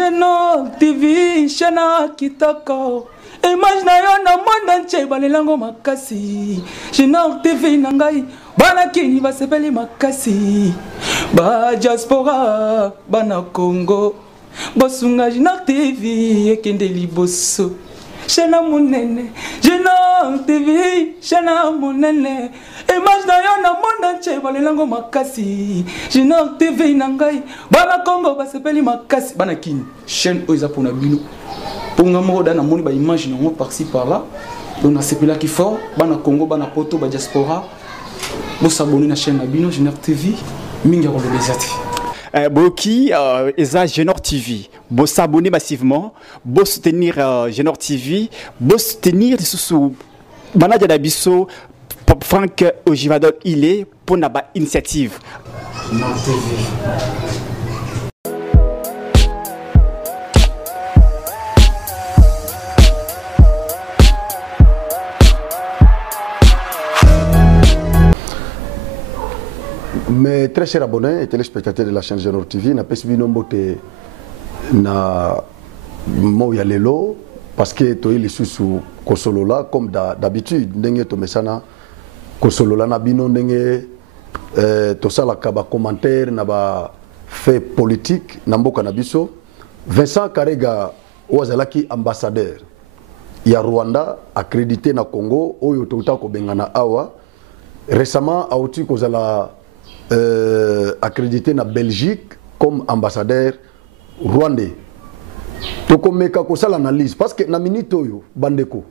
Genor TV, Shana Kitoko. Image na yo na monde entier balelango makasi. Genor TV nangai bana kini basepeli makasi. Ba diaspora bana Congo. Bosunga Genor TV ekende liboso. Shana munene, Genor TV, Shana munene. Image na yo na monde entier balelango makasi. Genor TV nangai bana Congo basepeli makasi. Bana kini chaîne oza pona bino. Ponga moko dana moni ba image nango par-ci par-là. Donc na sepela ki fort, bana Congo bana poto ba diaspora. Bo s'abonner na chaîne na bino Genor TV, mingi ko lobezati. Boki eza Genor TV, bo s'abonner massivement, bo soutenir Genor TV, bo soutenir sous manager d'Abisso Franck Ojivadol il est pour naba initiative. Genor TV. Mes très chers abonnés et téléspectateurs de la chaîne Genor TV, na pesi bino mbote na moya lelo parce que toi les sous kosolola comme d'habitude ndenge to mesana kosolola na bino ndenge to sala ka ba commentaire na ba fait politique na mboka na biso. Vincent Karega wazalaki ambassadeur ya Rwanda accrédité na Congo oyo to ko bengana awa récemment auti kozala accrédité na Belgique comme ambassadeur rwandais. Tokomeka ko sala analyse parce que na minute oyo bandeko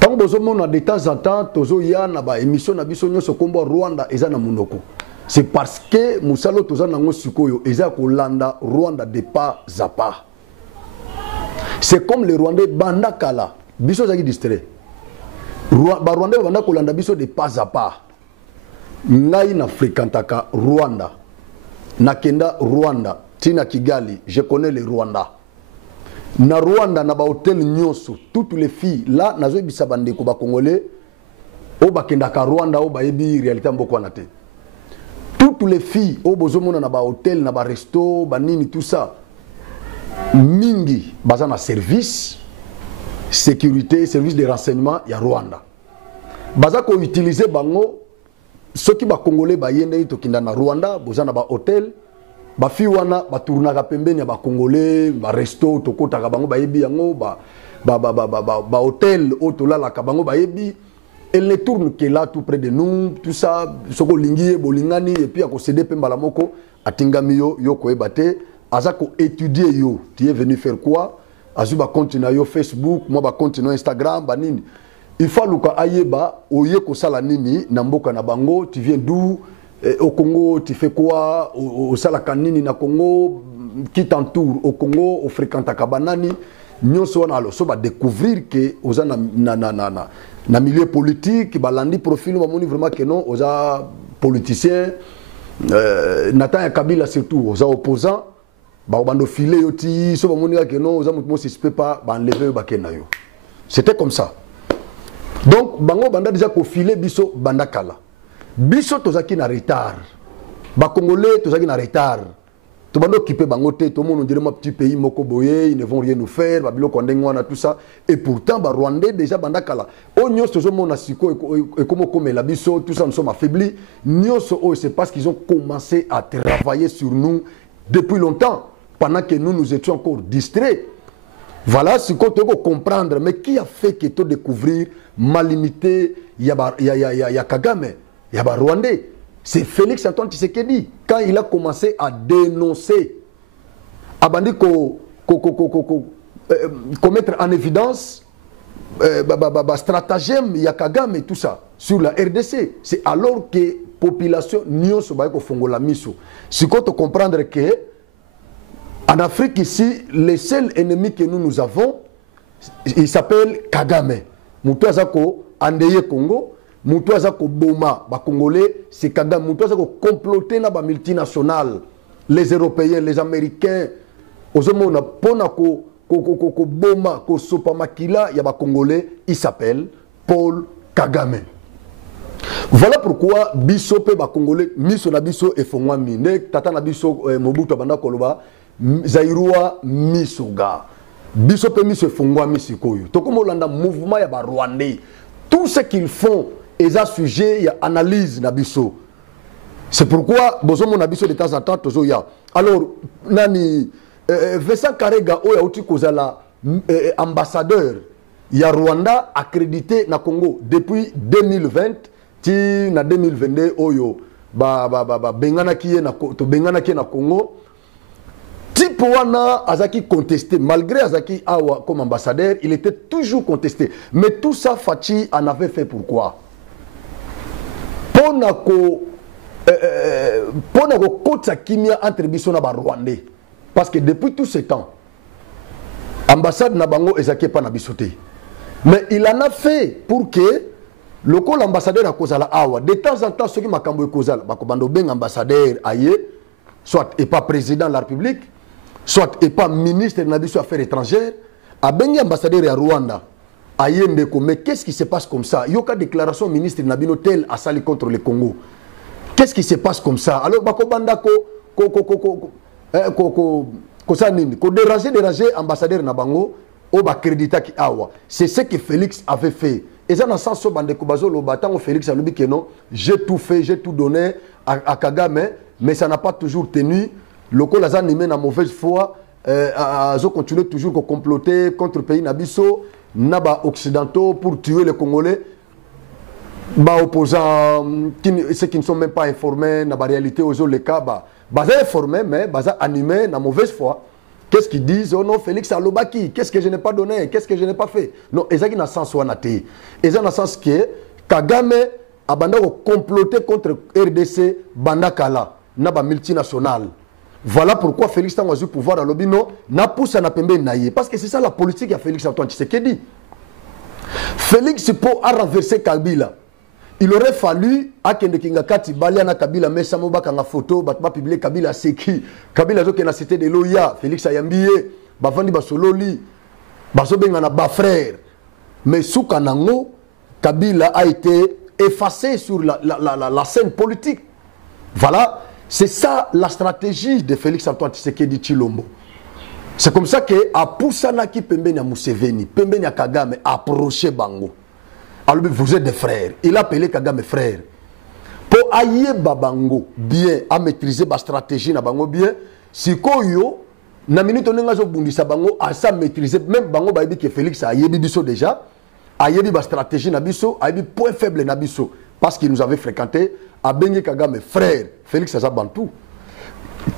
tango bozomona de temps en temps tozo ya na ba émission na biso nyoso kombo Rwanda eza na munoko. C'est parce que musalo toza nango sikoyo eza ko landa Rwanda de pas à pas. C'est comme les Rwandais banda kala biso zaki distrait. Ba Rwandais banda ko landa biso de pas à pas. Ngai na fréquentaka Rwanda, nakenda Rwanda, tina Kigali, je connais les Rwanda. Na Rwanda na ba hôtel nyoso, toutes les filles là nazo bisa bandeko ba congolais o bakenda ka Rwanda o ba yebi réalité mboko na te. Toutes les filles o bozomona na ba hôtel na ba resto, ba nini tout ça. Mingi baza na service sécurité, service de renseignement ya Rwanda. Baza ko utiliser bango ceux qui ba congolais ba yende to kinda na Rwanda bozana ba hôtel ba fi wana ba tournaka pembeni ya ba congolais ba resto to kota ka bango ba yebi yango ba hôtel otolala ka bango ba yebi elle ne tourne que là tout près de nous tout ça soko lingi bolingani et puis ako céder pemba la moko atingami yo ko ebate azako étudier yo tu es venu faire quoi azuba continuer yo Facebook moi ba continuer Instagram ba nini. Il faut que ayeba oye ko sala nini na mboka na bango, tu viens d'où, au Congo tu fais quoi, au sala kanini na Congo, qui t'entoure au Congo, au fréquenta kabanani, nyonso wana alo so ba découvrir que oza na milieu politique, balandi profil ba moni vraiment que non, oza politicien, Nathan Kabila surtout, oza opposant, ba bando filé yoti, so ba moni que non, oza mutumo suspect pas ba enlever ba kenayo. C'était comme ça. Donc, bango banda déjà kofile biso banda kala. Biso tozaki na retard. Ba Congolais tozaki na retard. To bando occupé bango te, tout le monde dirait mon petit pays moko boye, ils ne vont rien nous faire, ba biloko ndengwana tout ça. Et pourtant ba Rwandais déjà banda kala. O nyos tozo mona siko et comme la biso, tout ça nous sommes affaiblis. Nyos o c'est parce qu'ils ont commencé à travailler sur nous depuis longtemps pendant que nous étions encore distraits. Voilà ce qu'on doit comprendre. Mais qui a fait que tu découvrir Malimité, ya Kagame, ya Rwandais? C'est Félix Antoine Tshisekedi. Quand il a commencé à dénoncer, à mettre en évidence stratagème, ya Kagame et tout ça, sur la RDC. C'est alors que la population n'y a pas fongola miso. Ce qu'on doit comprendre que en Afrique ici, le seul ennemi que nous avons, il s'appelle Kagame. Moutou azako andeye Congo, Moutou azako boma ba Congolais, c'est Kagame. Moutou azako comploter na ba multinationales, les Européens, les Américains. Ozomona pona ko boma ko sopa makila ya ba Congolais, il s'appelle Paul Kagame. Voilà pourquoi biso pe ba Congolais miso na biso efongwa mine tata na biso Mobutu banda koloba Zairua Misoga. Bisope Miso Fongwa Misikoyo. Tokomolanda mouvement ya ba Rwandais. Tout ce qu'ils font est un sujet, il y a analyse Nabiso. C'est pourquoi Bozomo Nabiso de temps en temps Tozoya. Alors nani Vincent Karega oya uti kozala ambassadeur ya Rwanda accrédité na Congo depuis 2020 ti na 2022 oyo bengana kiye na to bengana kiye na Congo. Type wana azaki contesté, malgré azaki awa comme ambassadeur, il était toujours contesté. Mais tout ça, Fachi en avait fait pourquoi? Ponako kotsa kimia entre biso na ba Rwandais. Parce que depuis tout ce temps, ambassade na bango ezaki pa na bisote. Mais il en a fait pour que le col ambassadeur a kozala awa. De temps en temps, ceux qui makambo kozala, bakobando beng ambassadeur aye, soit et pas président de la République, soit et pas ministre des Affaires étrangères, a bengi ambassadeur à Rwanda, à Yendeko. Mais qu'est-ce qui se passe comme ça? Il y a une déclaration ministre Nabino tel à Sali contre le Congo. Qu'est-ce qui se passe comme ça? Alors, Bakobanda déranger ambassadeur Nabango, au Bakredita ki awa. C'est ce que Félix avait fait. Et ça, dans le sens où Félix a dit que non, j'ai tout fait, j'ai tout donné à Kagame, mais ça n'a pas toujours tenu. Le col a animé la mauvaise foi, a continué toujours à comploter contre le pays Nabiso, Naba occidentaux pour tuer les Congolais. Bah opposants, ceux qui ne sont même pas informés, dans la réalité, aux autres cas, bah informés, mais animés la mauvaise foi. Qu'est-ce qu'ils disent? Oh non, Félix Alobaki, qu'est-ce que je n'ai pas donné? Qu'est-ce que je n'ai pas fait? Non, et ça qui n'a sens soit naté. Et ça n'a sens que Kagame a comploté contre RDC, Bandakala, Naba multinationale. Voilà pourquoi Félix Tango a eu pouvoir à l'Obino, n'a poussé à Pembe Naye. Parce que c'est ça la politique à Félix Antoine Tshisekedi. Félix Po a renversé Kabila. Il aurait fallu à Kende Kingakati, Baliana Kabila, mais Samoba Kanga photo, Batma publié Kabila Seki, Kabila Zoke na cité de Loya, Félix Ayambiye, Bavandi Basololi, Basobengana Bafrère. Mais sous Kanango, Kabila a été effacé sur la scène politique. Voilà. C'est ça la stratégie de Félix Antoine Tshisekedi Tshilombo. C'est comme ça que a Poussanaki Pembeni à Museveni, Pembeni à Kagame a approché Bango. Alors vous êtes des frères. Il a appelé Kagame frère. Pour aïe Babango bien, à maîtriser la stratégie na Bango bien, si Koyo, na minute on a bundisa Bango, à ça maîtriser, même Bango ba que Félix a aïe biso déjà, aïe la stratégie na biso, aïe point faible na biso, parce qu'il nous avait fréquenté. A Benye Kagame frère, Félix Azabantou,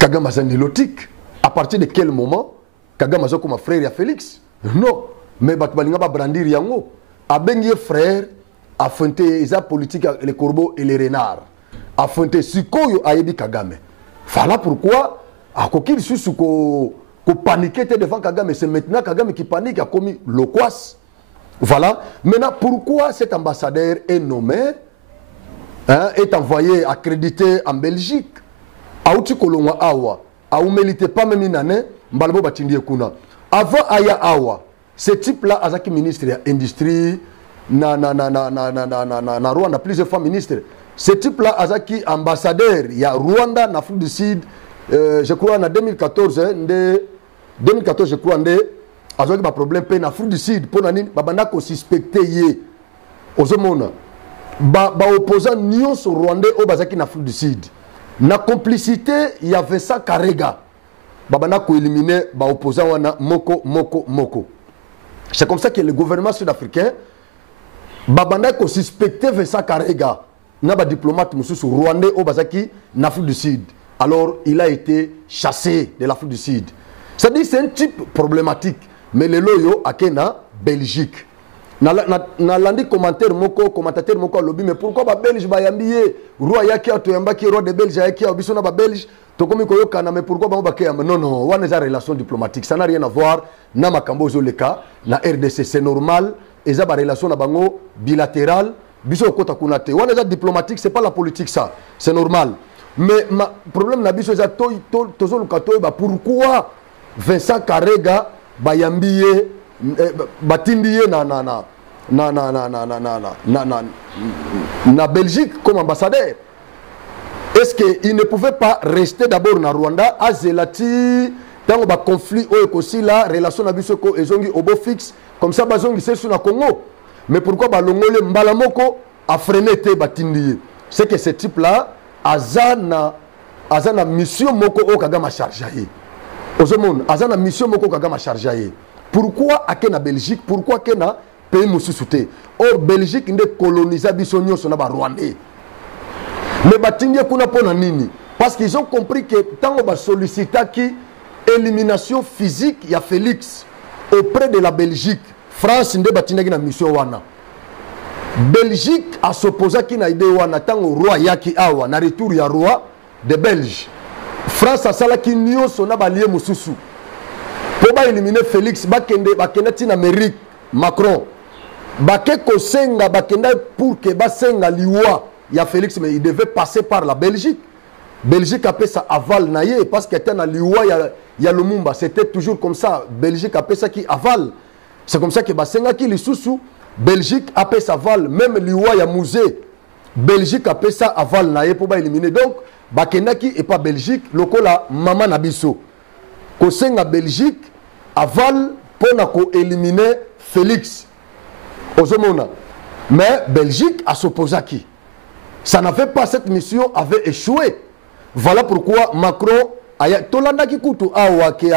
Kagame Azanilotique. À partir de quel moment Kagame Azo comme frère à Félix? Non, mais Batbalinga va brandir Yango. A Benye frère, a feinté les politiques, les corbeaux et les renards. A feinté Sikoyo Ayebi Kagame. Voilà pourquoi, à Kokil Susu ko paniquait devant Kagame, c'est maintenant Kagame qui panique, a commis l'Okwas. Voilà. Maintenant, pourquoi cet ambassadeur est nommé? Est envoyé, accrédité en Belgique. Aouti Kolonga Awa, Aoumelite pas même une année, Mbalbo Batindie Kuna. Avant Aya Awa, ce type-là, Azaki ministre de l'Industrie, na Rwanda, plusieurs fois ministre. Ce type-là, Azaki ambassadeur, il y a Rwanda, en Afrique du Sud, je crois en 2014, 2014, je crois, Azaki a un problème en Afrique du Sud, pour Nanine, Babanako suspecté, aux hommes. Opposant Nyon sur Rwandais au Bazaki en Afrique du Sud. Na complicité, il y avait ça Karega. Babana ko éliminé opposant wana Moko. C'est comme ça que le gouvernement sud-africain Babana ko suspecté Vincent Karega. Na ba diplomate mususu Rwandais au Bazaki en Afrique du Sud. Alors il a été chassé de l'Afrique du Sud. Ça dit c'est un type problématique. Mais le loyo a Kena Belgique. Na landi commentateur moko lobby mais pourquoi ba belge ba yambiye roi yaki to yambaki roi de belge yaki obiso na ba belge to komi ko yokana mais pourquoi ba ba non on a des relations diplomatiques ça n'a rien à voir na makambo zo le cas na RDC c'est normal et ça ba relation na bango bilatérale biso kota kunate on a diplomatique c'est pas la politique ça c'est normal mais problème na biso za to zo lukato ba pourquoi Vincent Karega ba yambiye Batindiye na Belgique comme ambassadeur. Est-ce qu'il ne pouvait pas rester d'abord na Rwanda à Zelati tant que conflit aussi la relation na biso ko ezongi obo fixe comme ça bazongi c'est sur na Congo. Mais pourquoi ba longole mbala moko a freiné te batindi? C'est que ce type là azana mission moko o kagama chargé. Ozomon azana mission moko kagama chargé. Pourquoi ake na Belgique? Pourquoi ake na pays mususuté? Or Belgique nde colonisa biso nyonso na ba Rwandais. Mais batindi kuna pona nini? Parce qu'ils ont compris que tant on sollicita qui élimination physique, il y a Félix auprès de la Belgique. France nde batindi na mission wana. Belgique a s'opposé qui na idée wana tant au roi yaki awa na retour ya roi de Belge. France a sala ki nyonso na balie mususu. Pour ba éliminer Félix bakende tina Amérique Macron. Bake kosenga bakenda pour que basenga liwa ya Félix, mais il devait passer par la Belgique. Belgique a fait ça aval naïe parce qu'il était dans liwa ya Lumumba. C'était toujours comme ça. Belgique a fait ça qui aval. C'est comme ça que basenga ki lisusu Belgique a fait ça aval. Même liwa ya musée. Belgique a fait ça aval naïe pour ba éliminer. Donc bakenda ki et pas Belgique. Lokola mama nabiso. Kosenga Belgique aval pour na ko éliminer Félix. Ozomona. Mais Belgique a s'opposé à qui? Ça n'avait pas, cette mission avait échoué. Voilà pourquoi Macron a tolanda ki kutu awa qui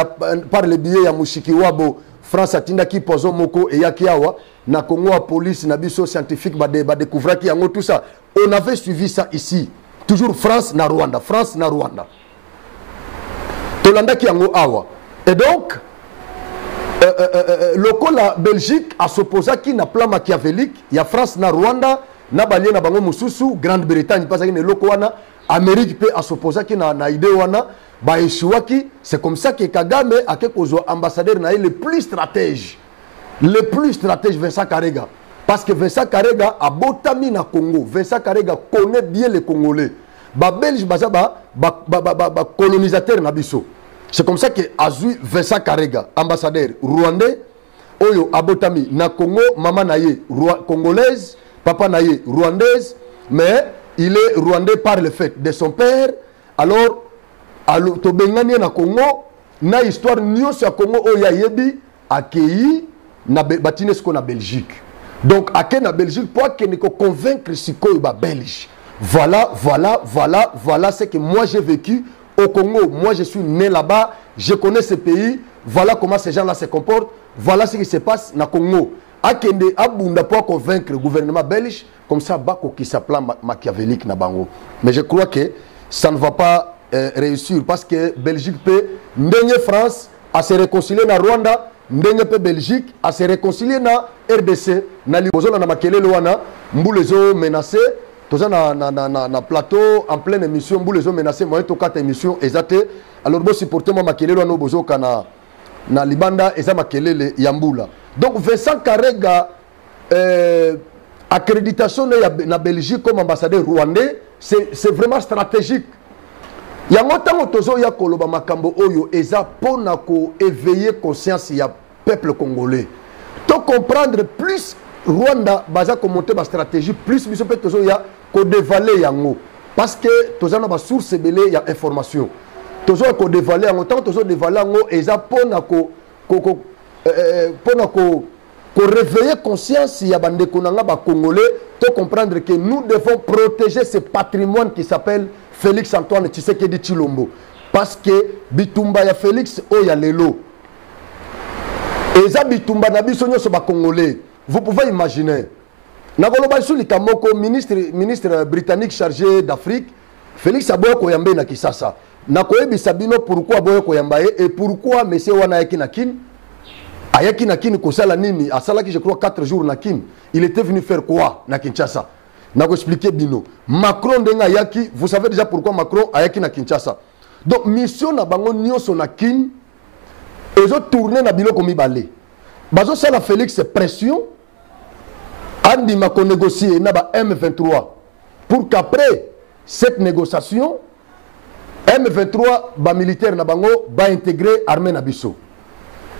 par le biais ya mushiki wabo France atinda ki pozo moko et ya ki awa na Congo a police na biso scientifique ba découvrir ki yango tout ça. On avait suivi ça ici. Toujours France na Rwanda, France na Rwanda. Tolanda ki yango awa. Et donc la Belgique a s'opposé qui na plan machiavélique, il y a France na Rwanda, na balien na bango mususu, Grande-Bretagne pas qui ne loko wana, Amérique peut a s'opposé qui na idée wana, ba eshuaki, c'est comme ça que Kagame a quelque ambassadeur na le plus stratège Vincent Karega, parce que Vincent Karega a botami na Congo, Vincent Karega connaît bien les Congolais, ba Belge ba colonisateur na biso. C'est comme ça que Azui Vincent Karega, ambassadeur rwandais, Oyo Abotami, na Congo, maman naye congolaise, papa naye rwandaise, mais il est rwandais par le fait de son père. Alors, Tobengani na Congo, na histoire nyos ya Congo Oya Yebi, accueilli na batinesko na Belgique. Donc, à na Belgique, pour qu'il ne convaincre si ba belge. Voilà ce que moi j'ai vécu au Congo. Moi je suis né là-bas, je connais ce pays, voilà comment ces gens-là se comportent, voilà ce qui se passe na Congo. Akende abunda pour convaincre le gouvernement belge, comme ça bako qui s'appelle machiavélique na bango. Mais je crois que ça ne va pas réussir parce que Belgique peut ndenye France à se réconcilier na Rwanda, ndenye peut Belgique à se réconcilier na RDC, na libozo na makelele wana, mbulezo menacé. Tous na plateau en pleine émission, vous les ont menacés, moi j'ai 4 émissions exactes. Alors vous supportez moi makelele no bozo kana na libanda eza makelele yambula. Donc Vincent Karega accréditation na Belgique comme ambassadeur rwandais, c'est vraiment stratégique. Yango tango tozo ya koloba makambo oyo eza pona ko éveiller conscience ya peuple congolais. To comprendre plus Rwanda baza commenter ma stratégie plus biso pe tozo ya ko dévaler yango parce que toza na ba source belé ya information tozo ko dévaler yango tant tozo dévaler yango eza pona ko réveiller conscience ya bande konanga ba congolais to comprendre que nous devons protéger ce patrimoine qui s'appelle Félix Antoine Tshisekedi Tshilombo parce que bitumba ya Félix o ya lelo eza bitumba na biso nyoso ba congolais. Vous pouvez imaginer, ministre britannique chargé d'Afrique, Félix Aboyo Koyambe na Kisasa. Nakoyebi Sabino pourquoi Aboyo Koyambe et pourquoi monsieur wana ayaki na kin? Ayaki na kin kosala nini? Asala ki je crois 4 jours na kin. Il était venu faire quoi na Kinshasa? Nako expliquer bino. Macron denga ayaki, vous savez déjà pourquoi Macron ayaki na Kinshasa. Donc mission na bango nyonso na kin, ezo tourner na biloko mibale. Bazo sala Félix pression. Andi mako négocier na ba M23 pour qu'après cette négociation M23 ba militaire na bango ba intégrer armée na biso.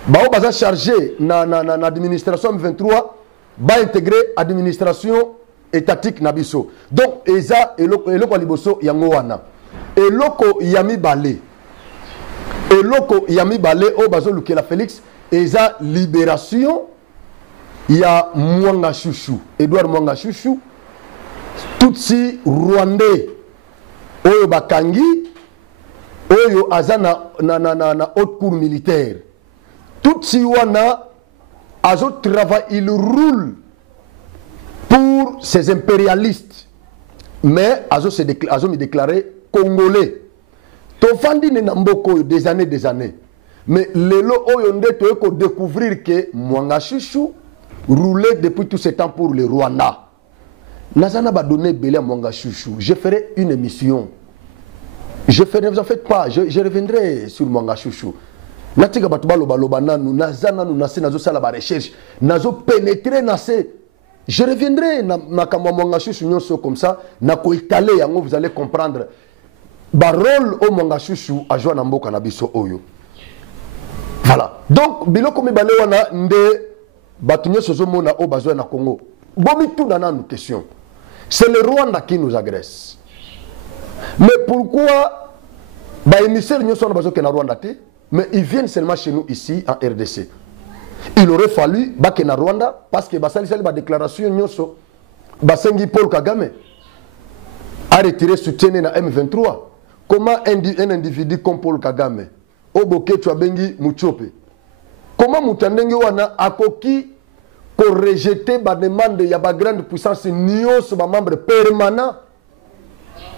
Ba o baza chargé na administration M23 ba intégrer administration étatique na biso. Donc eza eloko liboso yango wana. Eloko yami balé. Et loko yami balé au bazo lukela Félix et ça libération il y a Mwanga Chouchou Edouard Mwanga Chouchou Tutsi Rwandais oyo bakangi oyo azana na haute cour militaire Tutsi wana azo travail il roule pour ces impérialistes mais azo me déclaré congolais tofandi ne namboko des années mais lelo oyo nde to découvrir que Mwanga Chouchou roulait depuis tout ce temps pour le Rwanda. Nazana va donner belé à Mwanga Chouchou. Je ferai une émission. Je ferai, ne vous en faites pas, je reviendrai sur Mwanga Chouchou. Natiga batubalo baloba nanu, nazana nu nase nazo sala ba recherche, nazo pénétrer nase. Je reviendrai na kama Mwanga Chouchou nyonso comme ça, na ko étaler yango vous allez comprendre. Ba rôle au Mwanga Chouchou a joué na mboka na biso oyo. Voilà. Donc biloko mi balé wana nde Batunye Sozomona au besoin na Congo. Bomi tout dans nos questions. C'est le Rwanda qui nous agresse. Mais pourquoi les émissaires ne sont pas besoin que na Rwanda te, mais ils viennent seulement chez nous ici en RDC. Il aurait fallu que na Rwanda parce que basali sali ba déclaration nyoso basengi Paul Kagame a retiré soutien na M23. Comment un individu comme Paul Kagame oboke tu abengi Muchope comment Moutandenge wana akoki ko rejeter ba demande ya ba grande puissance nyonso ba membre permanent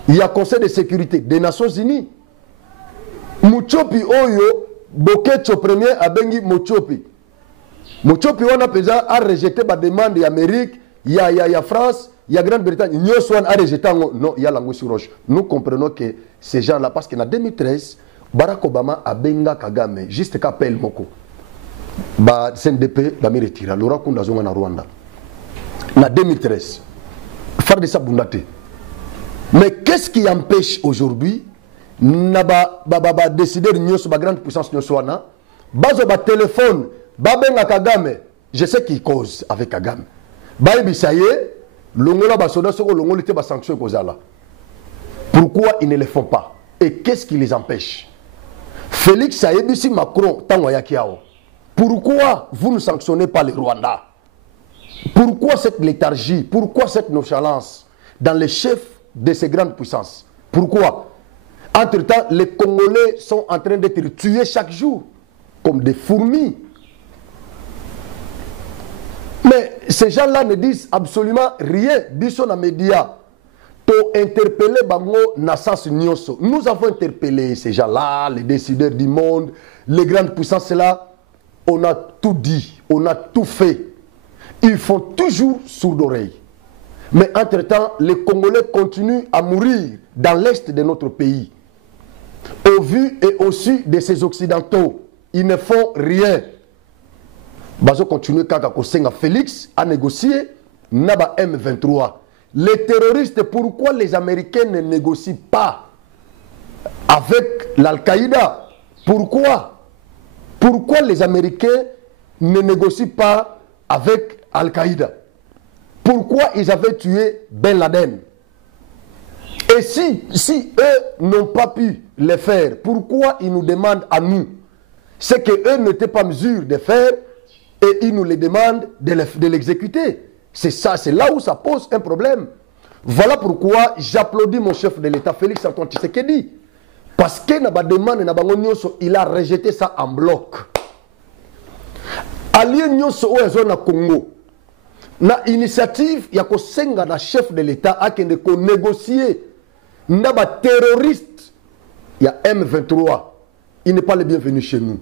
ya Conseil de sécurité des Nations Unies. Muchopi oyo Bokecho premier abengi Mochopi. Mochopi wana peza a rejeté ba demande ya Amérique, ya France, ya Grande-Bretagne. Nyonso wana a rejeté non, ya langue sur roche. Nous comprenons que ces gens là parce que en 2013 Barack Obama abenga Kagame juste qu'appel moko. Ba CNDP ba mi retira Laurent Kunda zonga na Rwanda na 2013 faire de ça bundate. Mais qu'est-ce qui empêche aujourd'hui na ba décider nyonso ba grande puissance nyonso wana bazo ba téléphone ba benga Kagame, je sais qui cause avec Kagame ba ibisaye longola ba soda soko longolité ba sanction kozala. Pourquoi ils ne le font pas et qu'est-ce qui les empêche? Félix Sayebisi Macron tango yakiao. Pourquoi vous ne sanctionnez pas le Rwanda? Pourquoi cette léthargie? Pourquoi cette nonchalance dans les chefs de ces grandes puissances? Pourquoi? Entre-temps, les Congolais sont en train d'être tués chaque jour, comme des fourmis. Mais ces gens-là ne disent absolument rien. Bisson a média. Interpeller Bango Nassas Nyoso. Nous avons interpellé ces gens-là, les décideurs du monde, les grandes puissances là. On a tout dit, on a tout fait. Ils font toujours sourd d'oreille. Mais entre-temps, les Congolais continuent à mourir dans l'est de notre pays. Au vu et au su de ces Occidentaux, ils ne font rien. Bazo continue quand Félix a négocié Naba M23. Les terroristes, pourquoi les Américains ne négocient pas avec l'Al-Qaïda? Pourquoi les Américains ne négocient pas avec Al-Qaïda? Pourquoi ils avaient tué Ben Laden? Et si eux n'ont pas pu le faire, pourquoi ils nous demandent à nous? C'est qu'eux n'étaient pas en mesure de faire et ils nous les demandent de l'exécuter. C'est ça, c'est là où ça pose un problème. Voilà pourquoi j'applaudis mon chef de l'État, Félix Antoine Tshisekedi. Parce que il a rejeté ça en bloc. Allié Nyonso au na Congo. Na initiative, il y a un chef de l'État qui a négocié. Naba terroriste, il y a M23. Il n'est pas le bienvenu chez nous.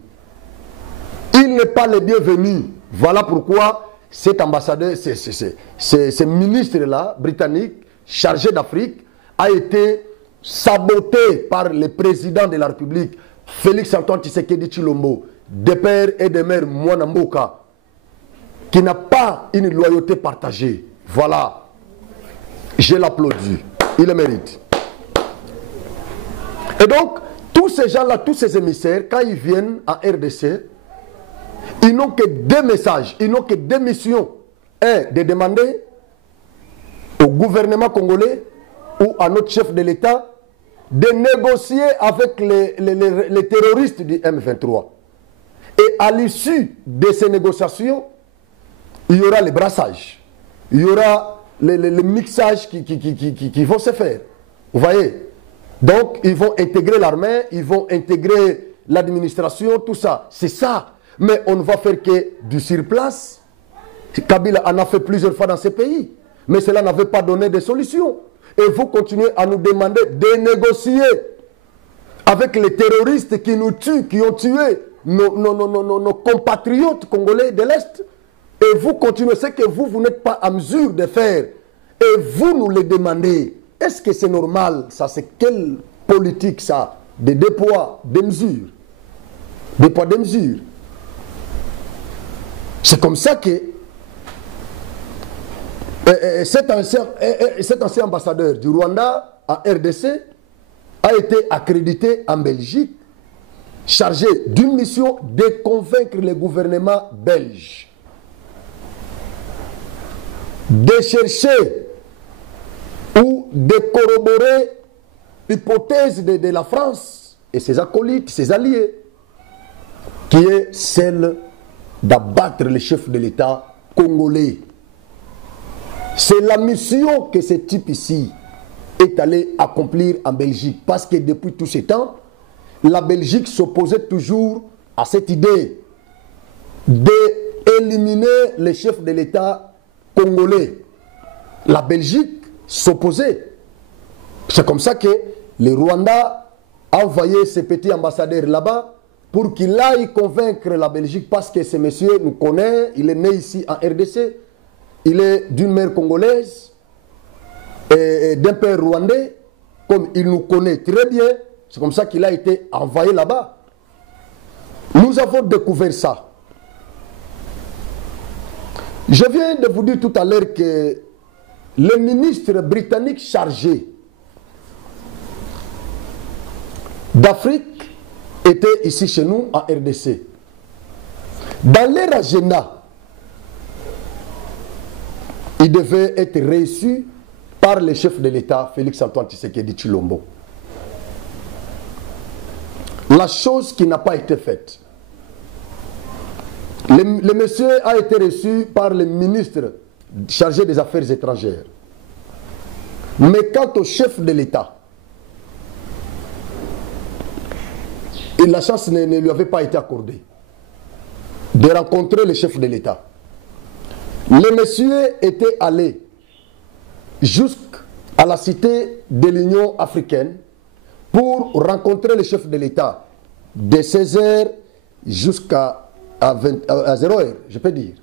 Il n'est pas le bienvenu. Voilà pourquoi cet ambassadeur, ce ministre-là, britannique, chargé d'Afrique, a été saboté par le président de la République, Félix Antoine Tshisekedi Tshilombo, de père et de mère Mwana Mboka, qui n'a pas une loyauté partagée. Voilà. Je l'applaudis. Il le mérite. Et donc, tous ces gens-là, tous ces émissaires, quand ils viennent en RDC, ils n'ont que deux messages, ils n'ont que deux missions. Un, de demander au gouvernement congolais ou à notre chef de l'État de négocier avec les terroristes du M23. Et à l'issue de ces négociations, il y aura les brassages, il y aura les mixages qui vont se faire. Vous voyez? Donc, ils vont intégrer l'armée, ils vont intégrer l'administration, tout ça. C'est ça. Mais on ne va faire que du sur-place. Kabila en a fait plusieurs fois dans ce pays. Mais cela n'avait pas donné de solution. Et vous continuez à nous demander de négocier avec les terroristes qui nous tuent, qui ont tué nos compatriotes congolais de l'Est. Et vous continuez ce que vous n'êtes pas en mesure de faire. Et vous nous le demandez. Est-ce que c'est normal? Ça, c'est quelle politique ça? De deux poids, deux mesures. Deux poids, deux mesures. C'est comme ça que cet ancien ambassadeur du Rwanda à RDC a été accrédité en Belgique, chargé d'une mission de convaincre le gouvernement belge de chercher ou de corroborer l'hypothèse de la France et ses acolytes, ses alliés, qui est celle d'abattre le chef de l'État congolais. C'est la mission que ce type ici est allé accomplir en Belgique. Parce que depuis tout ce temps, la Belgique s'opposait toujours à cette idée d'éliminer le chef de l'État congolais. La Belgique s'opposait. C'est comme ça que le Rwanda a envoyé ses petits ambassadeurs là-bas pour qu'il aille convaincre la Belgique, parce que ce monsieur nous connaît, il est né ici en RDC, il est d'une mère congolaise et d'un père rwandais, comme il nous connaît très bien, c'est comme ça qu'il a été envoyé là-bas. Nous avons découvert ça. Je viens de vous dire tout à l'heure que le ministre britannique chargé d'Afrique était ici chez nous en RDC. Dans leur agenda, il devait être reçu par le chef de l'État, Félix-Antoine Tshisekedi Tshilombo. La chose qui n'a pas été faite. Le monsieur a été reçu par le ministre chargé des Affaires étrangères. Mais quant au chef de l'État, et la chance ne lui avait pas été accordée de rencontrer le chef de l'État. Le monsieur était allé jusqu'à la cité de l'Union africaine pour rencontrer le chef de l'État de 16h jusqu'à 0h, je peux dire.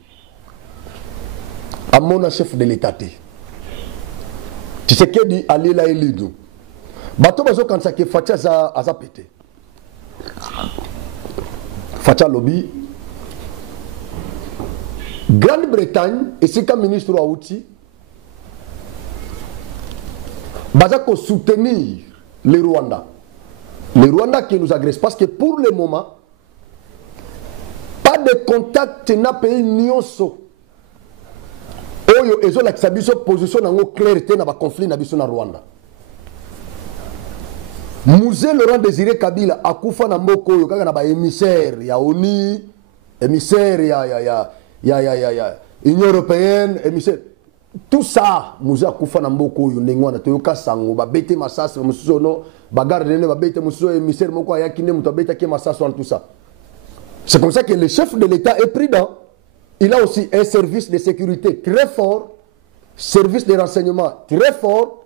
À mon chef de l'État. Tu sais qu'il dit Ali la Elidu. Bato bazo quand ça que Fatia a pété. Fatia lobby. Grande-Bretagne, et c'est comme ministre Outi, Bazako soutenir les Rwandais. Les Rwandais qui nous agressent. Parce que pour le moment, pas de contact n'a pays nyonso. Oyo ezo la kisabiso position nango clarté na ba conflit na biso na Rwanda. Musée Laurent Désiré Kabila akufa na mboko oyo kaka na ba émissaire ya ONU, émissaire ya Union européenne, émissaire. Tout ça, Musée akufa na mboko oyo ndengwana toyoka sango ba bete masasi musuzo no bagarde ne ba bete musuzo émissaire moko ayakine muto beta ke masasi tout ça. C'est comme ça que le chef de l'État est prudent. Il a aussi un service de sécurité très fort, service de renseignement très fort.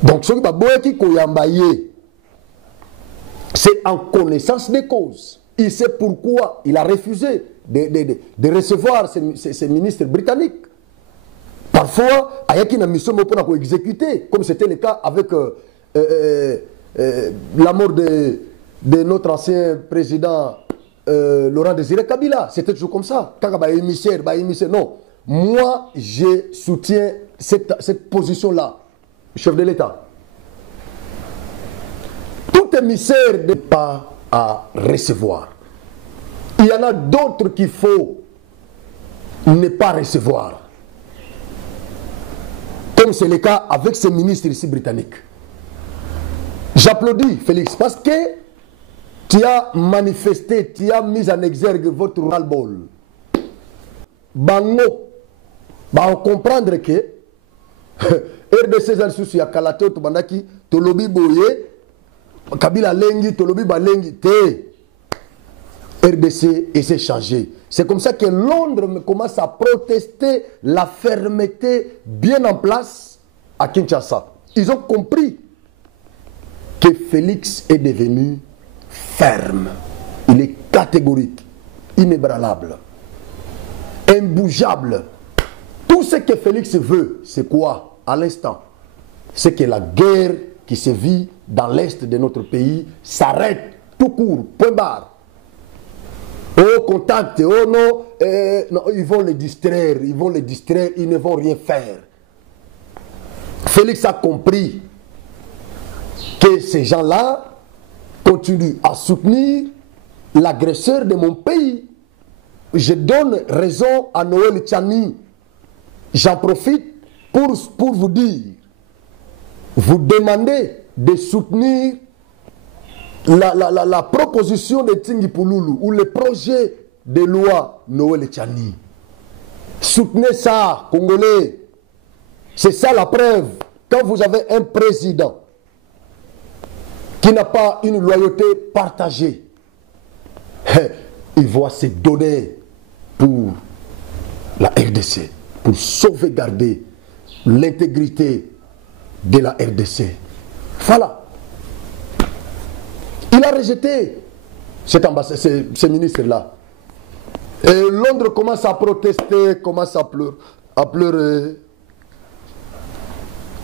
Donc, ce qui c'est en connaissance des causes. Il sait pourquoi il a refusé de recevoir ces ministres britanniques. Parfois, il y a une mission pour exécuter, comme c'était le cas avec la mort de notre ancien président Laurent Désiré Kabila. C'était toujours comme ça. Quand il y a émissaire, non. Moi, je soutiens cette position-là, chef de l'État. Tout émissaire n'est pas à recevoir. Il y en a d'autres qu'il faut ne pas recevoir. Comme c'est le cas avec ces ministres ici britanniques. J'applaudis Félix parce que tu as manifesté, tu as mis en exergue votre ras-le-bol. Bango, va comprendre que RDC Zalsusu ya Kalato to bandaki to lobi boye Kabila lengi to lobi ba lengi te. RDC essaie de changer. C'est comme ça que Londres commence à protester la fermeté bien en place à Kinshasa. Ils ont compris que Félix est devenu ferme. Il est catégorique, inébranlable, imbougeable. Tout ce que Félix veut, c'est quoi à l'instant? C'est que la guerre qui se vit dans l'est de notre pays s'arrête tout court, point barre. Oh, contact, oh non, non, ils vont les distraire, ils ne vont rien faire. Félix a compris que ces gens-là continuent à soutenir l'agresseur de mon pays. Je donne raison à Noël Tchani. J'en profite pour vous dire, vous demandez de soutenir la proposition de Tingi Pouloulou ou le projet de loi Noël Tchani. Soutenez ça, Congolais. C'est ça la preuve. Quand vous avez un président qui n'a pas une loyauté partagée, il va se donner pour la RDC, pour sauvegarder l'intégrité de la RDC. Voilà. Il a rejeté ce ministre-là. Et Londres commence à protester, commence à pleurer.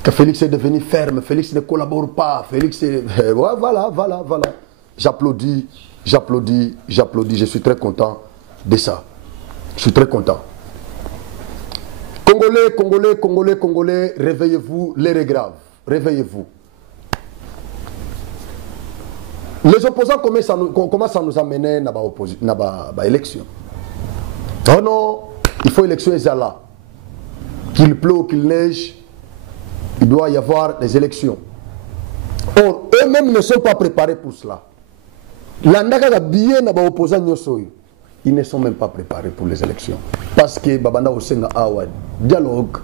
Que Félix est devenu ferme, Félix ne collabore pas, Félix est... Voilà. J'applaudis, je suis très content de ça. Je suis très content. Congolais, réveillez-vous, l'heure est grave. Réveillez-vous. Les opposants commencent à nous amener dans l'élection. Oh non, il faut élection là. Qu'il pleut, qu'il neige, il doit y avoir des élections. Or, eux-mêmes ne sont pas préparés pour cela. Ils ne sont même pas préparés pour les élections. Parce que Babanda Osenga Awa, dialogue,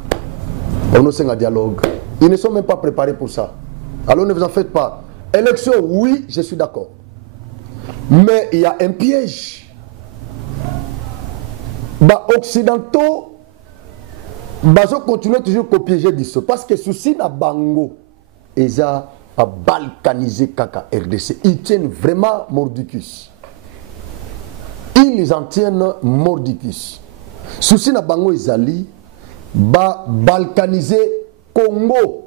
ils ne sont même pas préparés pour ça. Alors ne vous en faites pas. Élection, oui, je suis d'accord. Mais il y a un piège. Occidentaux, ils continuent toujours à piéger d'ici. Parce que souci na bango, ils ont balkanisé Kaka RDC. Ils tiennent vraiment mordicus. Ils en tiennent mordicus. Souci na bango, ils allaient balkaniser Congo.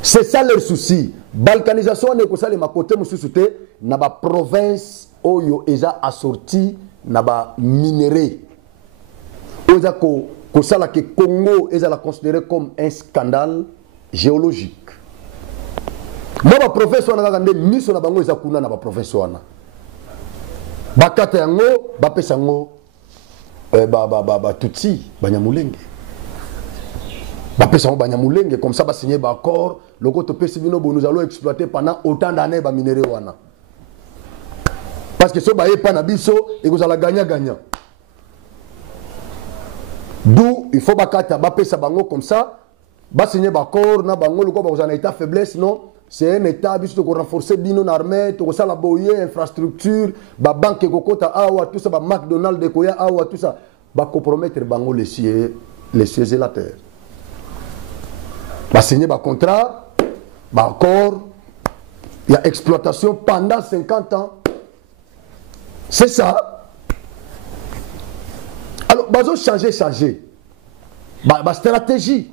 C'est ça leur souci. Balkanisation n'est que ça les makoté mususuté na ba province oyo eza assorti na ba minéraux. Oza ko sala que Congo eza la considéré comme un scandale géologique. Moi ba province wana ngande miso na bango eza kuna na ba province wana. Bakata yango ba pesa yango tutsi banyamulenge. Comme ça, va signer d'accord. Le côté nous allons exploiter pendant autant d'années les minéraux. Parce que ce n'est pas un biso et vous allez gagner. D'où il faut que comme ça, va signer d'accord, vous avez un état faiblesse, non? C'est un état qui renforcer une armée, tout ça, la boyer, infrastructure, la banque, tout ça, McDonald's, tout ça, va compromettre les cieux et la terre. Va signer un contrat, accord, il y a exploitation pendant 50 ans. C'est ça. Alors, il faut changer. Stratégie.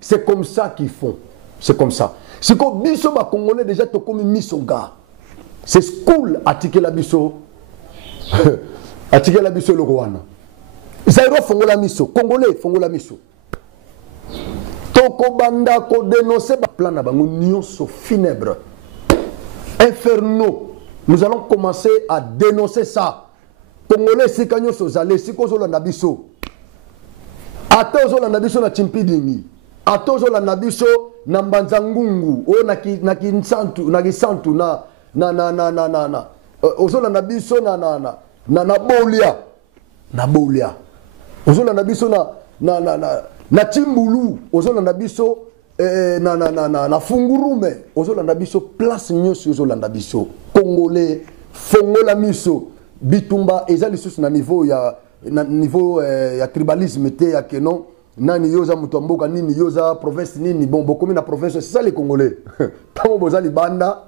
C'est comme ça qu'ils font. C'est comme ça. C'est comme biso ba Congolais déjà comme misonga. C'est school atike la biso. Atike la biso le Rwanda. Zairo fongola miso, Congolais fongola miso. Toko banda ko dénoncer ba plan na bango nyonso funèbre. Infernaux. Nous allons commencer à dénoncer ça. Congolais si kanyo so zale si ko zo la biso. ata ozolanda biso na chimpidingi, ata ozolanda biso na mbanzangungu o na kisantu na ozolanda biso na bolia ozolanda biso na chimbulu ozolanda biso na fungurume ozolanda biso place nyonso ozolanda biso congolais fongola miso bitumba eza lisusu na niveau ya tribalisme te ya kenon nani yoza mutu mboka nini yoza province nini bon bokomi na province c'est ça les congolais tango boza libanda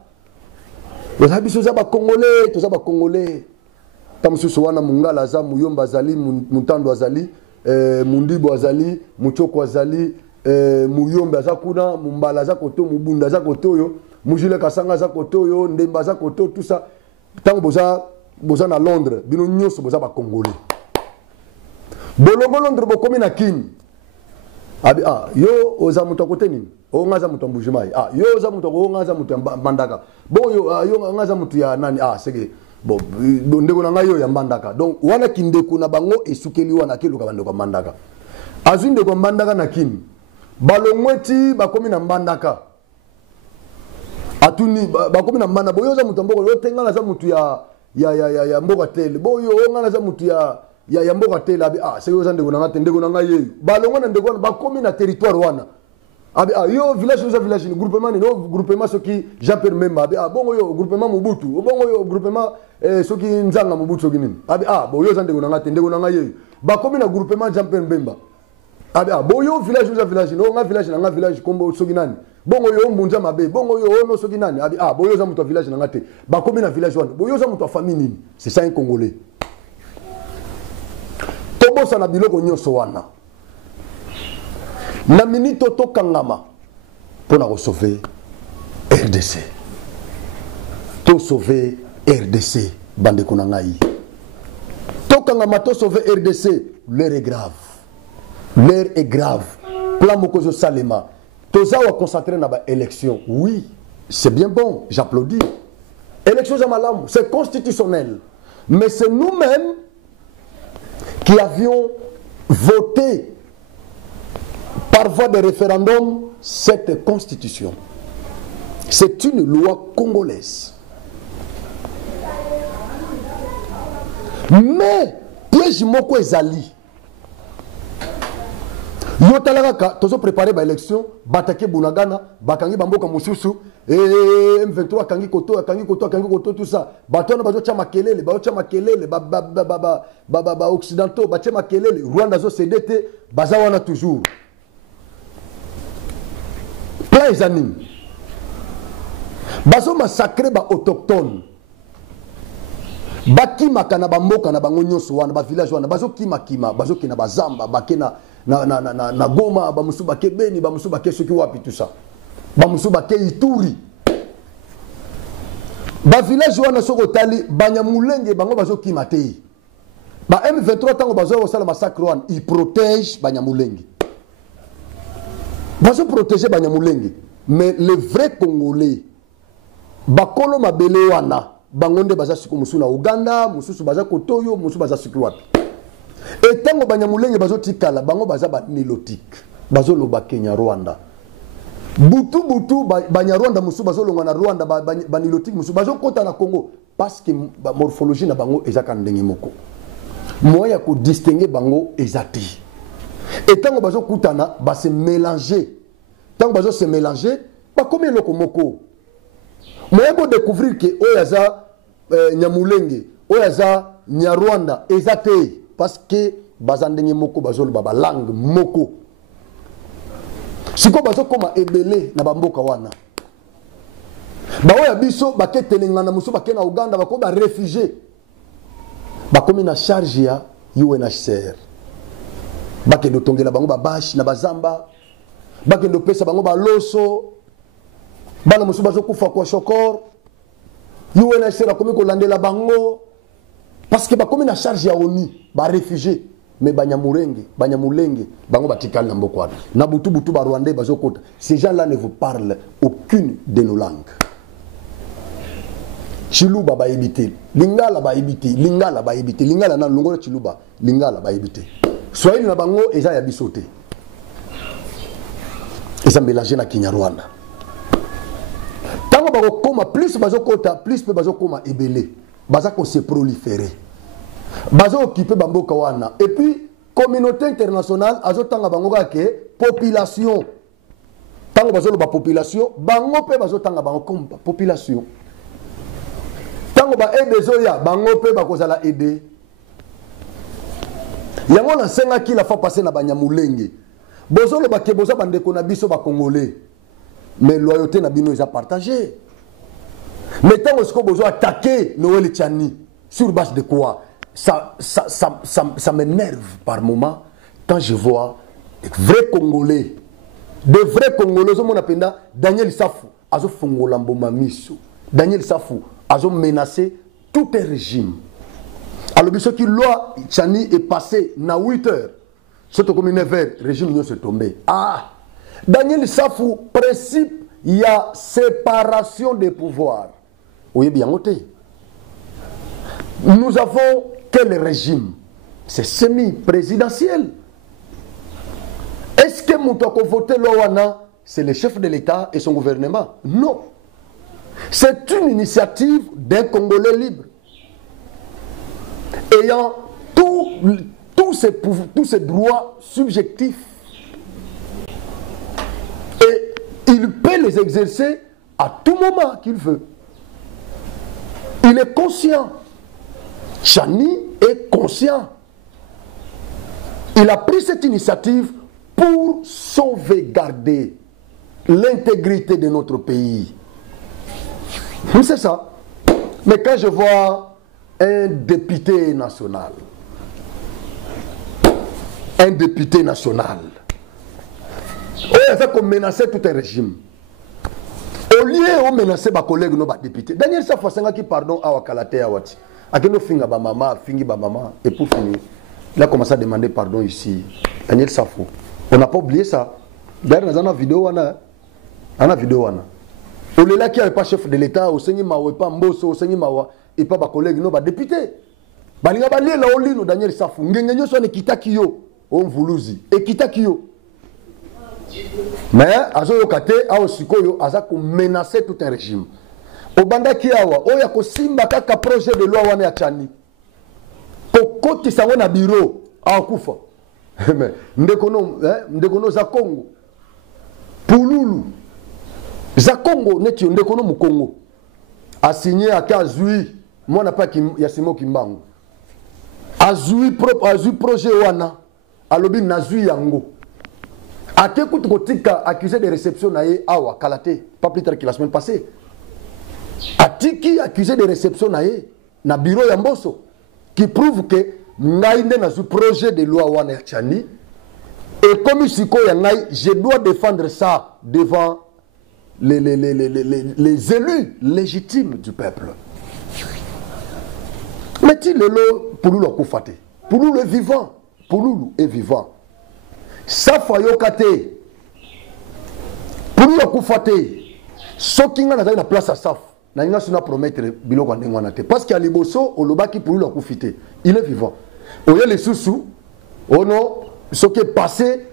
boza biso za ba congolais toza ba congolais tamususu wana mungala za muyomba azali muntando azali mundibo azali muchoko azali muyombe aza kuna mumbala za koto mubunda za kotoyo mujile kasanga za kotoyo ndemba za koto tout ça tango boza na Londres bino nyonso boza ba congolais bolongo Londres bokomi na kini abi yo oza mutu kote nini o ngaza mutu mbujimai yo oza mutu o ngaza mutu mbandaka bon yo ngaza mutu ya nani seke bon ndeko na ngayo ya mbandaka donc wana kindeko na bango esukeli wana keluka bandeko mbandaka azinde ko mbandaka na kini balongweti bakomi na mbandaka atuni bakomi na mbanda boyo za mutu mboko yo tengala za mutu ya mboka tele boyo ngala za mutu ya mboka tele abi seke yo za ndeko na ngate ndeko na ngayo balongwa na ndeko na bakomi na territoire wana abi yo village uza village ni groupement ni no groupement soki Jean-Pierre Memba abi bongo yo groupement Mobutu bongo yo groupement soki Nzanga Mobutu soki nini abi boyo za ndeko na ngate ndeko na ngayo bakomi na groupement Jean-Pierre Memba abi boyo village uza village no nga village na nga village kombo soki nani bongo yo mbunja mabe bongo yo no soki nani abi boyo za mutu village na ngate bakomi na village wana boyo za mutu famille nini c'est ça un congolais tobosa na biloko nyonso wana na minito to kangama pour na sauver RDC to sauver RDC bande ko na ngai to kangama to sauver RDC l'heure est grave plan mokozo salema toza wa concentrer na ba élection oui c'est bien bon j'applaudis élection za malamu c'est constitutionnel mais c'est nous-mêmes qui avions voté par voie de référendum cette constitution. C'est une loi congolaise. Mais piège moko ezali. Yo talaka tozo préparer ba élection, batake bunagana, bakangi bamboka mususu, M23 kangi koto tout ça. Batona bazo cha makelele, ba occidentaux, ba cha makelele, Rwanda zo CDT, baza wana toujours. Plein zanim. Bazo massacrer ba autochtones. Bakima kana bamboka na bango nyonso wana ba village wana bazo kima bazo kina bazamba bakena na Goma bamusuba ke Beni bamusuba ke soki wapi tout ça bamusuba ke Ituri ba village wana soko tali Banyamulenge bango bazo kima te ba M23 tango bazo sala massacre wana il protège Banyamulenge bazo protéger Banyamulenge mais les vrais Congolais bakolo mabele wana bangonde baza siku musu na Uganda mususu baza kotoyo mususu baza siku wapi et tango Banyamulenge bazo tikala bango baza ba nilotique bazo loba Kenya Rwanda butu Banyarwanda musu bazo longa na Rwanda ba nilotique musu bazo kota na Congo parce que ba morphologie na bango ezaka ndenge moko moya ko distinguer bango ezati et tango bazo kutana ba se mélanger tango bazo se mélanger ba comme loko moko moya ko découvrir que oyaza Nyamulenge oyaza Nyarwanda ezate parce que bazandenge moko bazolo baba langue moko siko bazo koma ebele na bamboka wana baoya biso baketelengana muso bakena Uganda bako ba réfugié bakomi na charge ya UNHCR bakendo tongela bango babashi na bazamba bakendo pesa bango baloso bana muso bazo kufa kwa shokor UNHCR akomi ko landela bango parce que bakomi na charge ya ONU ba réfugié mais Banyamulenge bango batikali na mboko wana na butu ba Rwandais bazokota ces gens-là ne vous parlent aucune de nos langues Chiluba ba ebité lingala ba ebité lingala na longola Chiluba lingala ba ebité Swahili na bango eza ya biso te. Eza mélangé na Kinyarwanda. Tango bako koma plus bazo kota plus pe bazo koma ebele. Baza ko se proliférer. Bazo occuper bamboka wana et puis communauté internationale azo tanga bango ka ke population. Tango bazo lo ba population, bango pe bazo tanga bango comme population. Tango ba aider zoya, bango pe bakozala aider. Yango na senga ki la fa passer na banyamulenge. Bozo lo ba ke boza bandeko na biso ba congolais. Mais loyauté na bino eza partagée. Mais tango sko bozo attaquer Noël Tchani sur base de quoi? Ça m'énerve par moment quand je vois des vrais Congolais. De vrais Congolais, on appelle Daniel Safou, azo fongolambo mamiso. Daniel Safou, azo menacé tout un régime. Alors, ce qui loi Tchani est passé na 8 heures. Surtout comme 9 heures, le régime s'est tombé. Ah, Daniel Safou, principe, il y a séparation des pouvoirs. Oui, bien noté. Nous avons quel régime? C'est semi-présidentiel. Est-ce que Moutoko voté Lowana, c'est le chef de l'État et son gouvernement? Non. C'est une initiative d'un Congolais libre. Ayant tous ces droits subjectifs. Et il peut les exercer à tout moment qu'il veut. Il est conscient. Tchani est conscient. Il a pris cette initiative pour sauvegarder l'intégrité de notre pays. C'est ça. Mais quand je vois un député national, il fait qu'on menaçait tout un régime. Au lieu de menacer mes collègues, nos députés, Daniel Safasenga qui pardon à Wakalate Awati. Akeno finga ba maman, et pour finir, il a commencé à demander pardon ici. Daniel Safo. On n'a pas oublié ça. D'ailleurs, dans la vidéo, on a vidéo. On est là qui n'est pas chef de l'État, au Seigneur Mawa, pas Mbosso, au Seigneur Mawa, et pas ma collègue, non, député. Balinga balé la olino Daniel Safo. Ngengenyo so ne kitakiyo, on voulouzi. Et kitakiyo. Mais, azo yokate, ao sikoyo, aza ko menacer tout un régime. Obanda kiawa, oya ko simba kaka projet de loi wana ya Tchani. Kokoti sango na bureau, a kufa. Mais ndekono za Congo. Pululu. Za Congo neti ndekono mu Congo. A signé à Kazui, moi n'a pas ya Simo Kimbangu. Azui projet wana, alobi nazui yango. A Kekutu Kotika accusé de réception nae awa Kalate, pas plus tard que la semaine passée. Atiki accusé de réception na bureau ya Mbosso qui prouve que ngaïne na ce projet de loi wana ya Tchani et comme siko ya ngai je dois défendre ça devant les élus légitimes du peuple. Mais ti lelo Pululu akufate. Pululu est vivant. Pululu est vivant. Safa yokate. Pululu akufate. Sokinga na na place à Saf. Na inga suna promettre biloko ndengwana te parce qu'il y a liboso olobaki Pululu akufite. Il est vivant. Oye les sous ono ce qui est passé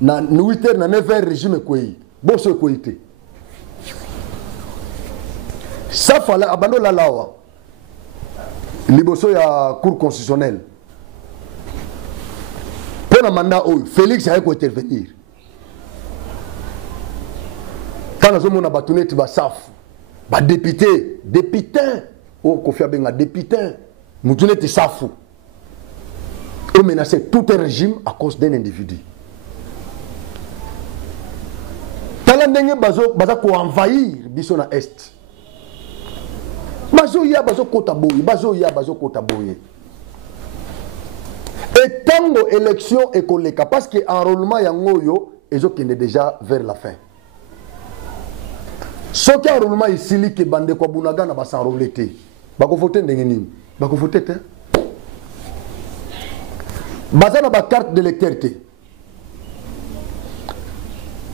na 8 heures na 9 heures régime kwei. Boso kwei. Safa la abando la lawa. Liboso ya cour constitutionnelle. Pour un mandat où Félix a intervenir. Quand nous avons battu tu vas saf. Ba député, oh Kofi Abenga député, nous tenons te safu. On menaçait tout un régime à cause d'un individu. Talandenge bazo ko envahir biso na est. Bazo ya bazo kota boye. Et tango élection et koleka parce que enrôlement yangoyo ezokende déjà vers la fin. Ce qui enrôlement ici li ke bande kwa bunagana ba s'enrôler te. Bako voter ndenge nini? Bako voter te. Bazana ba carte d'électeur te.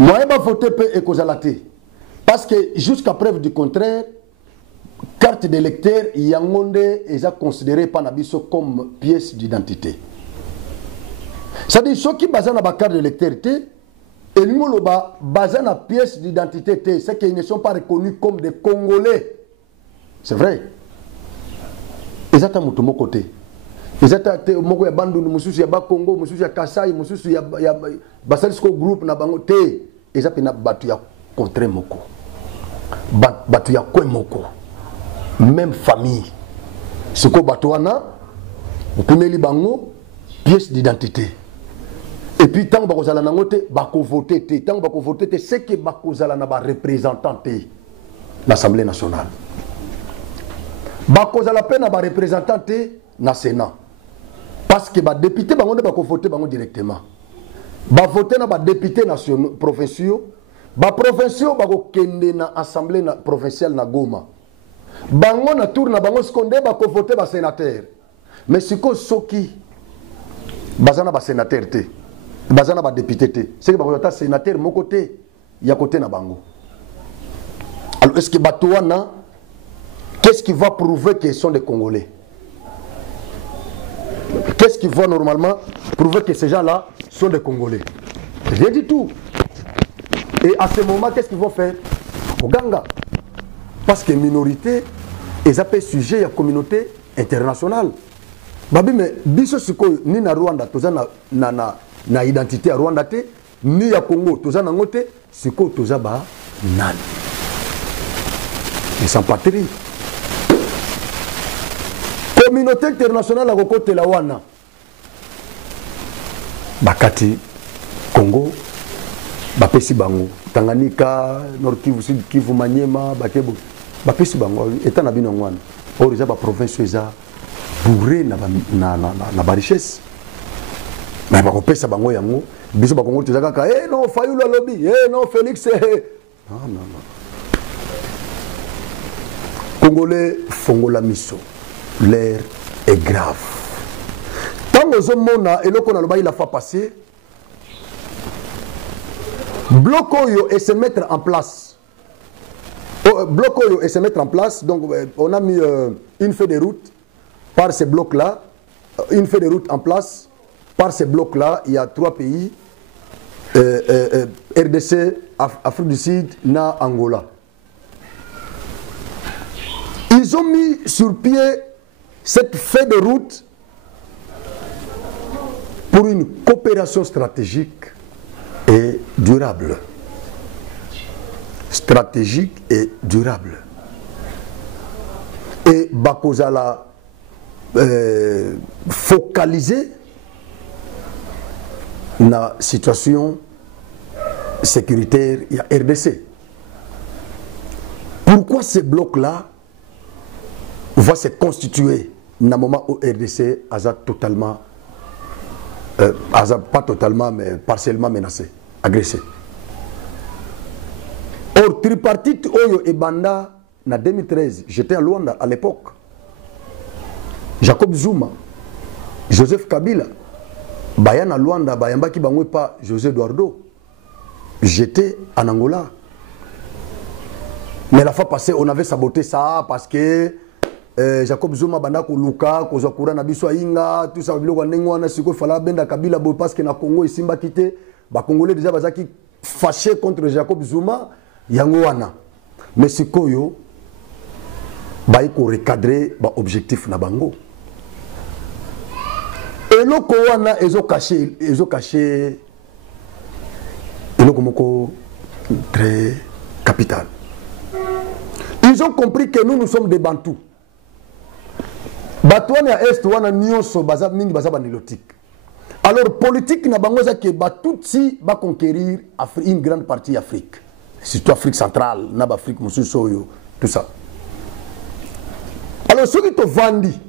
Moi ba voter pe e kozala te. Parce que jusqu'à preuve du contraire carte d'électeur yangonde est considérée par Nabiso comme pièce d'identité. C'est-à-dire, ceux qui basent na carte d'électeur, et nous, basent na pièce d'identité, c'est qu'ils ne sont pas reconnus comme des Congolais. C'est vrai. Ils ont un mon côté. Ils ont un bandu, mususu ya Congo, mususu ya Kasai, mususu ya Basalisko group na bango te. Ils ont un batu ya contre moko. Batu ya kwe moko. Même famille. Ce que batu wana, opimeli bango pièce d'identité. Et puis tant que bakozala nango te bako voter te, tant que bako voter te, c'est que bakozala na ba représentant te l'Assemblée nationale. Bakozala pe na ba représentant te na Sénat. Parce que ba député bango ne bako voter bango directement. Ba voter na ba député nationaux provinciaux, ba provinciaux bako kende na assemblée provinciale na Goma. Bango na tour na bango seconde bako voter ba sénateur. Mais siko soki bazana ba sénateur te. Bazana ba député te. C'est que ba sénateur mon côté, il y a côté na bango. Alors est-ce que Batouana, qu'est-ce qui va prouver qu'ils sont des Congolais? Qu'est-ce qui va normalement prouver que ces gens-là sont des Congolais? Rien du tout. Et à ce moment, qu'est-ce qu'ils vont faire? Oganga. Parce que minorité, ils appellent sujet à la communauté internationale. Babi mais biso siko ni na Rwanda toza na identité à Rwanda te, ni ya Congo toza na ngote siko toza ba nani. Ils sont patrie. Communauté internationale à côté la wana. Bakati Congo, bapesi bango, Tanganyika, Nord Kivu, Sud Kivu, Maniema, Bakebo, bapesi bango état na bino ngwana. Or eza ba province eza bourré na ba richesse. Mais bakopesa bango yango, biso bakongo tezaka ka non Fayulu lobby, non Félix non. Congolais fongola miso. L'air est grave. Tant que Zomona et le Konaloba il a fait passer, blocoyo et se mettre en place. Blocoyo et se mettre en place. Donc on a mis une feuille de route par ces blocs-là, une feuille de route en place par ces blocs-là. Il y a 3 pays RDC, Afrique du Sud, na Angola. Ils ont mis sur pied cette feuille de route pour une coopération stratégique et durable. Stratégique et durable. Et Bakozala focalisé la situation sécuritaire et RDC. Pourquoi ces blocs-là va se constituer dans le moment où RDC a totalement, pas totalement, mais partiellement menacé, agressé. Or, tripartite Oyo et Banda, en 2013, j'étais à Luanda à l'époque. Jacob Zuma, Joseph Kabila, Bayana Luanda, Bayamba qui pas José Eduardo. J'étais en Angola. Mais la fois passée, on avait saboté ça parce que Jacob Zuma banda ko luka ko zakura na biso inga tout ça biloko ndengwa na siko fala benda Kabila bo parce que na Congo isimba kité ba Congolais déjà bazaki fâché contre Jacob Zuma yango wana mais sikoyo ba iko recadrer ba objectif na bango eloko wana ezo caché eloko moko très capital. Ils ont compris que nous sommes des Bantous. Batouane à Est, wana nyonso baza mingi baza banilotique. Alors politique na bango za ke batutsi ba conquérir une grande partie d'Afrique. Surtout Afrique centrale, na Afrique mususoyo, tout ça. Alors ceux qui te vandi,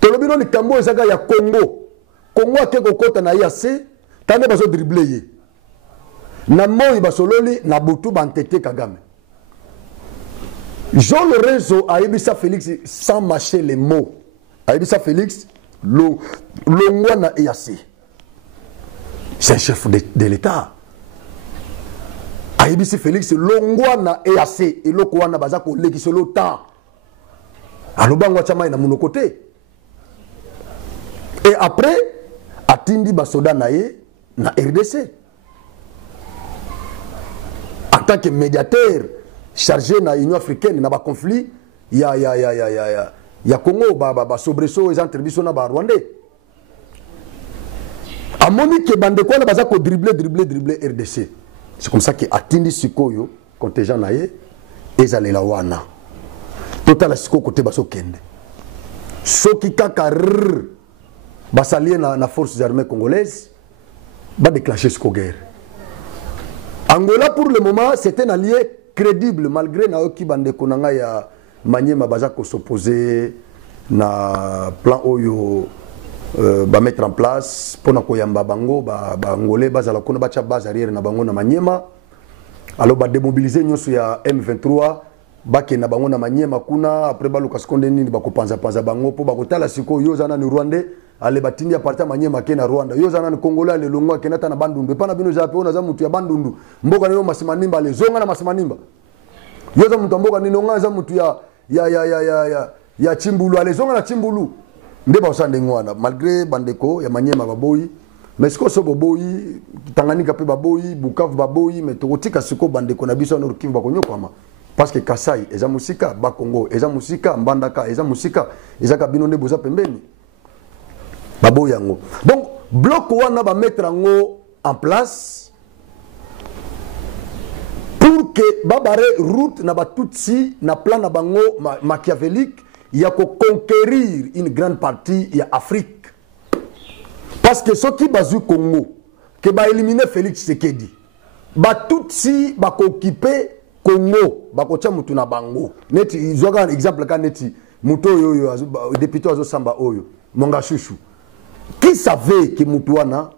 te lobino ni kambo ezaka ya Congo. Congo akeko kota na IAC, tande bazo dribbler. Na moi basololi na butu bantete Kagame. Jean Lorenzo a Ebissa Félix sans mâcher les mots. A Ebissa Félix, l'Ongwana EAC. C'est un chef de l'État. A Ebissa Félix, l'Ongwana EAC. Et l'Okwana Bazako Lekisolo Ta. Alors, Bangwa Chama est dans mon côté. Et après, à atindi basoda na ye na RDC en tant que médiateur chargé na Union africaine na ba conflit ya Congo ba sobreso les entrebiso na ba Rwandais amoni ke bande ko na baza ko dribbler RDC. C'est comme ça que atindi sikoyo contingent na ye ezalela wana total siko côté baso kende soki kaka basalie na forces armées congolaises ba déclencher siko guerre. Angola pour le moment c'est un allié crédible malgré na oki bande konanga ya Maniema baza ko s'opposer na plan oyo ba mettre en place pona ko yamba bango ba angolais bazala kuna bacha base arrière na bango na Maniema alors ba démobiliser nyoso ya M23 bake na bango na Maniema kuna après ba Lucas Konde nini ba ko panza bango po ba ko tala siko yo zana ni Rwandais ale batindi ya parti Maniema ke na Rwanda yo zana ni Congolais le longo ke na bandundu pa na bino jape ona za mutu ya bandundu mboka na yo masimanimba le zonga na masimanimba yo za mutu mboka ni nonga za mutu ya Chimbulu ale zonga na Chimbulu ndeba osande ngwana malgré bandeko ya Maniema baboyi mais siko so boboyi Tanganyika pe baboyi Bukavu baboyi mais tokotika siko bandeko na biso na Kivu bakonyo kwama parce que Kasai eza musika ba Congo eza musika Mbandaka eza musika eza kabino nde boza pembeni baboyi yango donc bloc wana ba mettre ngo en place pour que babare route na batutsi na plan na bango machiavélique il y a conquérir une grande partie de l'Afrique. Parce que ceux qui basu Congo, qui va éliminer Félix Tshisekedi, ba tout si ba occuper Congo, ba kocha mutu na bango. Neti ils ont un exemple quand neti muto yo député azo samba oyo, Monga Chouchou. Qui savait que mutu wana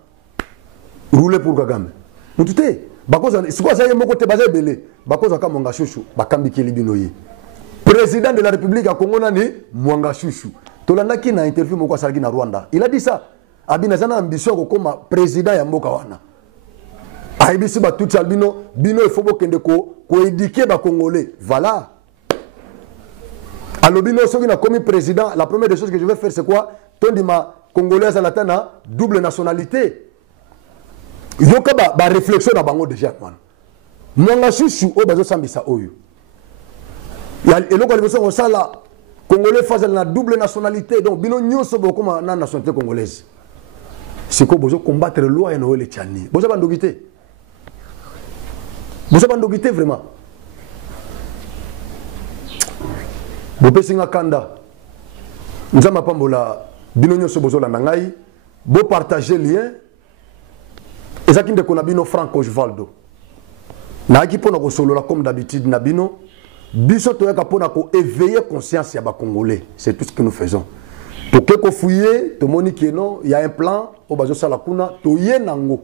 rouler pour Kagame? Mutu te, ba koza c'est quoi ça yé moko te bazé belé, ba koza ka Monga Chouchou, ba kambiki libinoye. Président de la République à Congo nani Mwanga Chouchou. Tolanda qui na interview moko salgi na Rwanda. Il a dit ça. Abina zana ambition ko koma président ya mboka wana. Aibisi ba tout albino bino il faut bokende ko éduquer ba congolais. Voilà. Alors bino soki na komi président, la première des choses que je vais faire c'est quoi? Tondima congolais à la tana double nationalité. Yoka ba réflexion na bango déjà man. Mwanga Chouchou o bazo sambisa oyo. Et donc, on a la Congolais face à la double nationalité. Donc, bino nyoso beaucoup na nationalité congolaise. C'est quoi besoin combattre la loi et Noël Tchani. Vous avez bandogité. Vous avez bandogité vraiment. Vous pouvez singa kanda. Nous avons pas mola bino nyoso besoin la nangai. Vous partagez lien. Et ça qui ne connaît bino Franco Osvaldo. Na qui pona ko solo la comme d'habitude na bino. Biso toyaka pona ko éveiller conscience ya ba congolais, c'est tout ce que nous faisons. To ke ko fouiller, to moni que non, il y a un plan au bazo sala kuna, to yenango.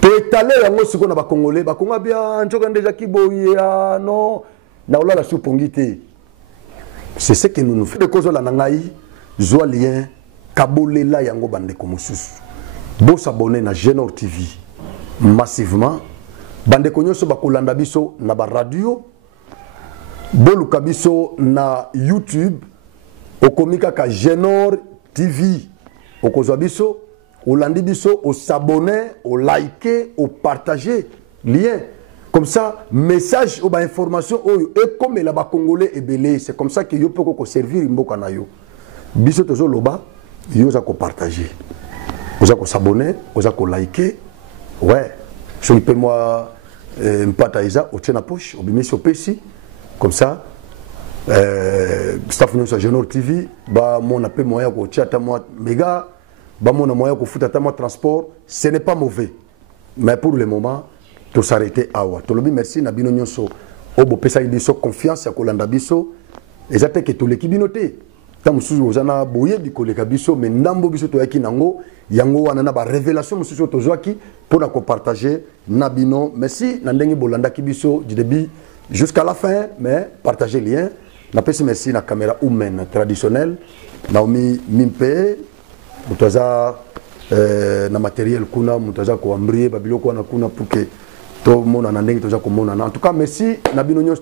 To étaler yango siko na ba congolais, ba konga bien, njoka déjà ki boya non, na ola la supongité. C'est ce que nous faisons. De cause la nangai, zo lien kabolela yango bande ko mususu. Bo s'abonner na Genor TV massivement. Bande ko nyoso ba kolanda biso na ba radio. Boluka biso na YouTube okomika ka Genor TV okozwa biso olandi biso o s'abonner o liker o partager lien comme ça message ou ba information et comme la ba congolais ebele c'est comme ça que yo peut ko servir mboka na yo biso tozo loba yo za ko partager oza ko s'abonner oza ko liker ouais je peux moi mpata isa o tena poche obimi so pesi. Comme ça, staff sur Genor TV, bah mon appel moyen pour chat à moi méga, bah mon moyen pour foutre à moi transport, ce n'est pas mauvais. Mais pour le moment, tout s'arrêter à wa. Tout le monde merci Nabino Nyonso. Obo pesa ibiso confiance à Kolanda biso. Exactement que tout l'équipe noté. Tant mususu ozana boye bikoleka biso mais ndambo biso to yaki nango yango wana na ba révélation mususu to zoaki pour na ko partager Nabino. Merci nandengi bolanda ki biso du début jusqu'à la fin, mais partagez le lien. Merci merci la caméra humaine traditionnelle. Naomi Mimpe, mutaza na matériel kuna, mutaza ko ambrier babilo ko na kuna pour que tout le monde en ait toza ko mona. En tout cas, merci Nabino Nyos.